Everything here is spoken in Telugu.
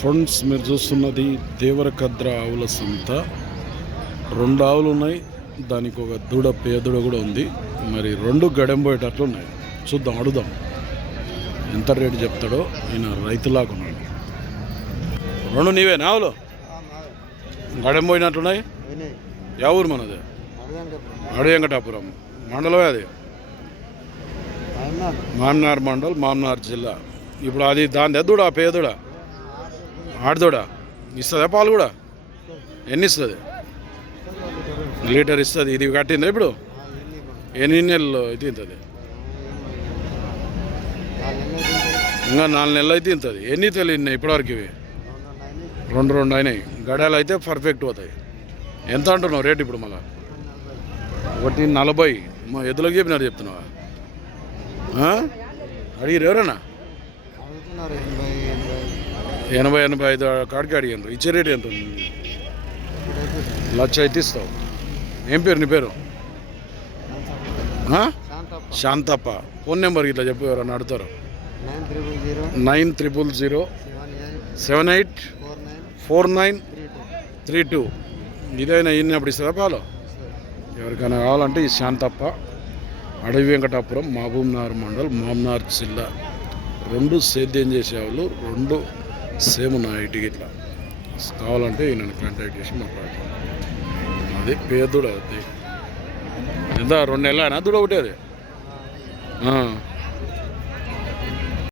ఫ్రెండ్స్, మీరు చూస్తున్నది దేవరకద్ర ఆవుల సంత. 2 ఆవులు ఉన్నాయి, దానికి ఒక దూడ పేదూడ కూడా ఉంది. మరి 2 గడెంపోయేటట్లు ఉన్నాయి. చూద్దాం, అడుగుదాం ఎంత రేటు చెప్తాడో. ఈయన రైతులాగా ఉన్నాడు. 2 నీవేనా ఆవులు? గడెంపోయినట్లున్నాయి. యా ఊరు మనది? అడవి వెంకటాపురం మండలమే అది. మామ్నార్ మండల్, మామ్నార్ జిల్లా. ఇప్పుడు అది దాని దూడ పేదూడ ఆడదూడ ఇస్తుందా పాలు కూడా? ఎన్ని ఇస్తుంది? లీటర్ ఇస్తుంది. ఇది కట్టిందా ఇప్పుడు? ఎన్ని నెలలు అయితే ఇంతది? ఇంకా 4 నెలలు అయితే ఇంతది. ఎన్ని తెలియన్నాయి ఇప్పటివరకు? ఇవి 2 అయినాయి. గడాలు అయితే పర్ఫెక్ట్ పోతాయి. ఎంత అంటున్నావు రేటు ఇప్పుడు? మళ్ళీ 140. మా ఎద్దులకు చెప్పినారు చెప్తున్నావా? అడిగిరు ఎవరన్నా? 80-85 కాడికి అడిగారు. ఇచ్చే రేటు ఎంత ఉంది? 1,00,000 అయితే ఇస్తావు. ఏం పేరు నీ పేరు? శాంతప్ప. ఫోన్ నెంబర్ ఇట్లా చెప్పు, ఎవరన్నా అడుగుతారు. 9000784932. ఇదైనా ఇన్నప్పుడు ఇస్తుందా పాలు? ఎవరికైనా కావాలంటే ఈ శాంతప్ప, అడవి వెంకటాపురం, మహబూబ్నగర్ మండల్, మామ్నార్ జిల్లా. 2 సేద్యం చేసే వాళ్ళు, 2 సేమ్ ఉన్నాయి. ఇట్లా కావాలంటే నన్ను కాంటాక్ట్ చేసి మాట్లాడతాను. అది పేదూడ. అది ఎంత 2 నెలలైనా దూడ ఒకటి అది.